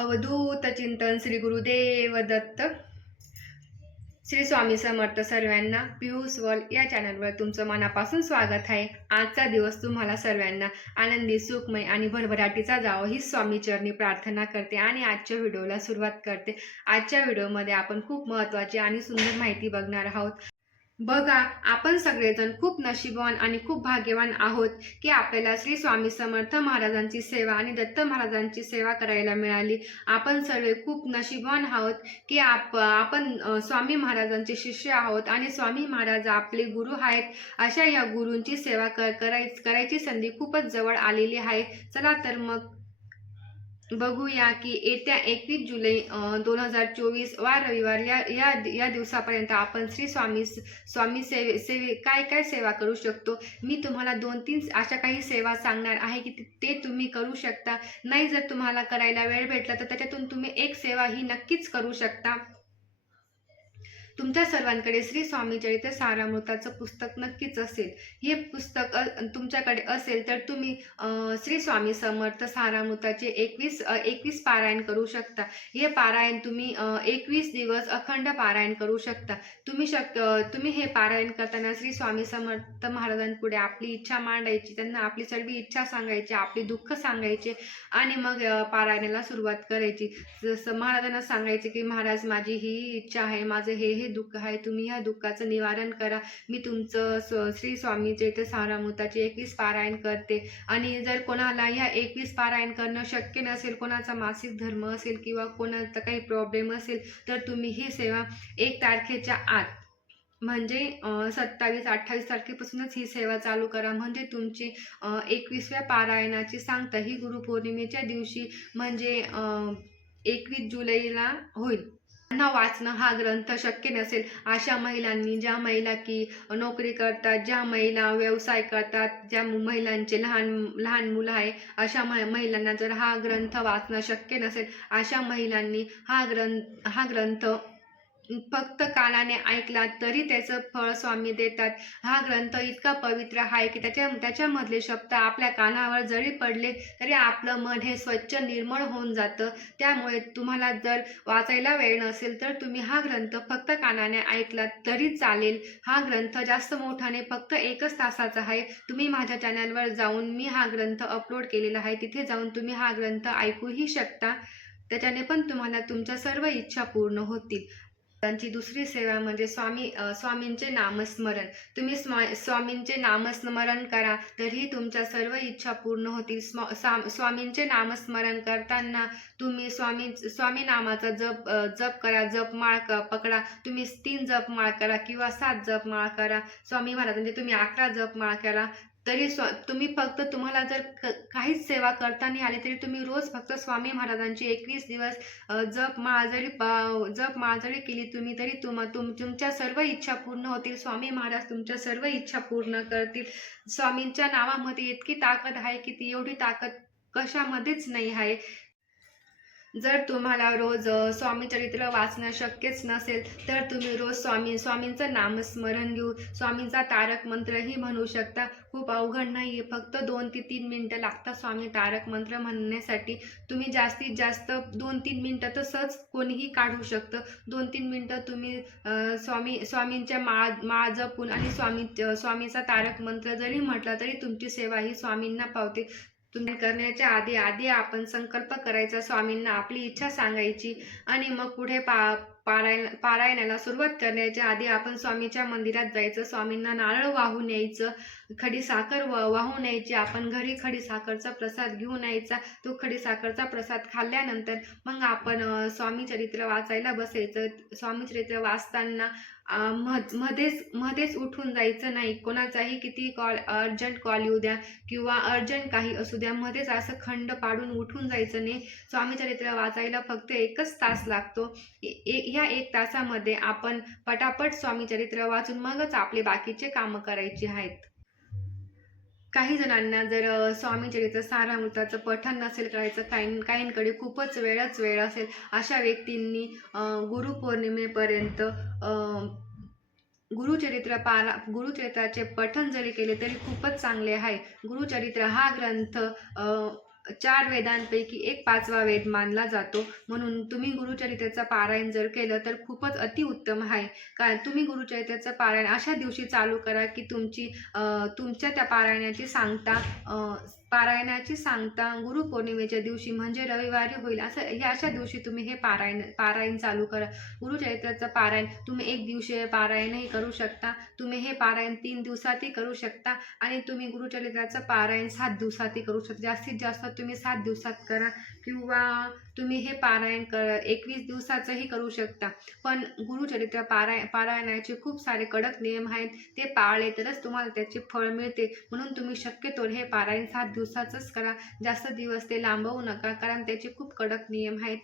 अवधूत चिंतन श्री गुरुदेव दत्त. श्री स्वामी समर्थ. सर्वांना पियुष वर्ल्ड या चॅनलवर तुमचं मनापासून स्वागत आहे. आजचा दिवस तुम्हाला सर्वांना आनंदी, सुखमय आणि भरभराटीचा जावो ही स्वामी चरणी प्रार्थना करते आणि आजच्या व्हिडिओला सुरुवात करते. आजच्या व्हिडिओमध्ये आपण खूप महत्त्वाची आणि सुंदर माहिती बघणार आहोत. बघा, आपण सगळेजण खूप नशीबवान आणि खूप भाग्यवान आहोत की आपल्याला श्री स्वामी समर्थ महाराजांची सेवा आणि दत्त महाराजांची सेवा करायला मिळाली. आपण सर्व खूप नशीबवान आहोत की आपण स्वामी महाराजांचे शिष्य आहोत आणि स्वामी महाराज आपले गुरु आहेत. अशा या गुरूंची सेवा करायची संधी खूपच जवळ आलेली आहे. चला तर मग बघूया की येत्या 21 जुलै 2024 वार रविवार या दिवसापर्यंत आपण श्री स्वामी सेवे काय सेवा करू शकतो. मी तुम्हाला 2-3 अशा काही सेवा सांगणार आहे की ते तुम्ही करू शकता. नाही जर तुम्हाला करायला वेळ भेटला तर त्याच्यातून तुम्ही एक सेवा ही नक्कीच करू शकता. तुमच्या सर्वांकडे श्री स्वामी चरित्र सारामृताचं पुस्तक नक्कीच असेल. हे पुस्तक तुमच्याकडे असेल तर तुम्ही श्री स्वामी समर्थ सारामृताचे 21 पारायण करू शकता. हे पारायण तुम्ही 21 दिवस अखंड पारायण करू शकता. तुम्ही हे पारायण करताना श्री स्वामी समर्थ महाराजांपुढे आपली इच्छा मांडायची, त्यांना आपली सर्व इच्छा सांगायची, आपली दुःख सांगायचे आणि मग पारायणाला सुरुवात करायची. जसं महाराजांना सांगायचे की महाराज, माझी ही इच्छा आहे, माझं हे दुःख आहे, तुम्ही ह्या दुःखाचं निवारण करा. मी तुमचं श्री स्वामी चरित्र सारामृताचे 21 पारायण करते. आणि जर कोणाला ह्या 21 पारायण करणं शक्य नसेल, कोणाचा मासिक धर्म असेल किंवा कोणाचा काही प्रॉब्लेम असेल, तर तुम्ही ही सेवा 1 तारखेच्या आत म्हणजे 27-28 तारखेपासूनच ही सेवा चालू करा. म्हणजे तुमची 21व्या पारायणाची सांगता ही गुरुपौर्णिमेच्या दिवशी म्हणजे 21 जुलैला होईल. त्यांना वाचणं हा ग्रंथ शक्य नसेल अशा महिलांनी, ज्या महिला की नोकरी करतात, ज्या महिला व्यवसाय करतात, ज्या महिलांचे लहान मुलं आहे, अशा महिलांना जर हा ग्रंथ वाचणं शक्य नसेल अशा महिलांनी हा ग्रंथ फक्त कानाने ऐकला तरी त्याचं फळ स्वामी देतात. हा ग्रंथ इतका पवित्र आहे की त्याच्यामधले शब्द आपल्या कानावर जरी पडले तरी आपलं मन हे स्वच्छ निर्मळ होऊन जातं. त्यामुळे तुम्हाला जर वाचायला वेळ नसेल तर तुम्ही हा ग्रंथ फक्त कानाने ऐकला तरी चालेल. हा ग्रंथ जास्त मोठाने फक्त 1च तासाचा आहे. तुम्ही माझ्या चॅनलवर जाऊन मी हा ग्रंथ अपलोड केलेला आहे, तिथे जाऊन तुम्ही हा ग्रंथ ऐकूही शकता. त्याच्याने पण तुम्हाला तुमच्या सर्व इच्छा पूर्ण होतील. त्यांची दुसरी सेवा म्हणजे स्वामींचे नामस्मरण. तुम्ही स्वामींचे नामस्मरण करा तरीही तुमच्या सर्व इच्छा पूर्ण होतील. स्वामींचे नामस्मरण करताना तुम्ही स्वामी नामाचा जप करा, जपमाळ पकडा. तुम्ही 3 जपमाळ करा किंवा 7 जपमाळ करा. स्वामी महाराजांचे तुम्ही 11 जपमाळ करा. तरी तुम्ही फक्त तुम्हाला जर काहीच सेवा करता नाही आली तरी तुम्ही रोज फक्त स्वामी महाराजांची 21 दिवस जपमाळ जरी केली तुम्ही तरी तुमच्या सर्व इच्छा पूर्ण होतील. स्वामी महाराज तुमच्या सर्व इच्छा पूर्ण करतील. स्वामींच्या नावामध्ये इतकी ताकद आहे की ती एवढी ताकद कशामध्येच नाही आहे. जर तुम्हाला रोज स्वामी चरित्र वाचणं शक्यच नसेल तर तुम्ही रोज स्वामींचं नामस्मरण घेऊ स्वामींचा तारक मंत्रही म्हणू शकता. खूप अवघड नाही आहे, फक्त 2 ते 3 मिनटं लागतात स्वामी तारक मंत्र म्हणण्यासाठी. तुम्ही जास्तीत जास्त 2-3 मिनटं तर सहज कोणीही काढू शकतं. 2-3 मिनटं तुम्ही स्वामींच्या माळ जपून आणि स्वामीचा तारक मंत्र जरी म्हटला तरी तुमची सेवा ही स्वामींना पावते. तुम्ही करण्याच्या आधी आपण संकल्प करायचा, स्वामींना आपली इच्छा सांगायची आणि मग पुढे पारायणाला सुरुवात करण्याच्या आधी आपण स्वामीच्या मंदिरात जायचं, स्वामींना नारळ वाहून यायचं, खडीसाखर वाहून यायची. आपण घरी खडीसाखरचा प्रसाद घेऊन यायचा. तो खडीसाखरचा प्रसाद खाल्ल्यानंतर मग आपण स्वामी चरित्र वाचायला बसायचं. स्वामी चरित्र वाचताना मध्येच उठून जायचं नाही. कोणाचाही किती अर्जंट कॉल येऊ द्या किंवा अर्जंट काही असू द्या, मध्येच असं खंड पाडून उठून जायचं नाही. स्वामी चरित्र वाचायला फक्त 1च तास लागतो. ह्या 1 तासामध्ये आपण पटापट स्वामी चरित्र वाचून मगच आपले बाकीचे कामं करायची आहेत. काही जणांना जर स्वामी चरित्र सारामृताचं पठण नसेल करायचं, काहींकडे खूपच वेळ असेल, अशा व्यक्तींनी गुरुपौर्णिमेपर्यंत गुरुचरित्राचे पठण जरी केले तरी खूपच चांगले आहे. गुरुचरित्र हा ग्रंथ चार वेदांपैकी एक पाचवा वेद मानला जातो. म्हणून तुम्ही गुरुचरित्राचं पारायण जर केलं तर खूपच अतिउत्तम आहे. कारण तुम्ही गुरुचरित्राचं पारायण अशा दिवशी चालू करा की तुमच्या त्या पारायणाची सांगता गुरुपौर्णिमेच्या दिवशी म्हणजे रविवारी होईल. अशा दिवशी तुम्ही हे पारायण चालू करा. गुरुचरित्राचं पारायण तुम्ही एक दिवशीय पारायणही करू शकता. तुम्ही हे पारायण 3 दिवसातही करू शकता आणि तुम्ही गुरुचरित्राचं पारायण 7 दिवसातही करू शकता. जास्तीत जास्त तुम्ही 7 दिवसात करा किंवा तुम्ही हे पारायण 21 दिवसाचंही करू शकता. पण गुरुचरित्र पारायणाचे खूप सारे कडक नियम आहेत. ते पाळले तरच तुम्हाला त्याचे फळ मिळते. म्हणून तुम्ही शक्यतो हे पारायण 7 दिवसाचंच करा. जास्त दिवस ते लांबवू नका, कारण त्याचे खूप कडक नियम आहेत.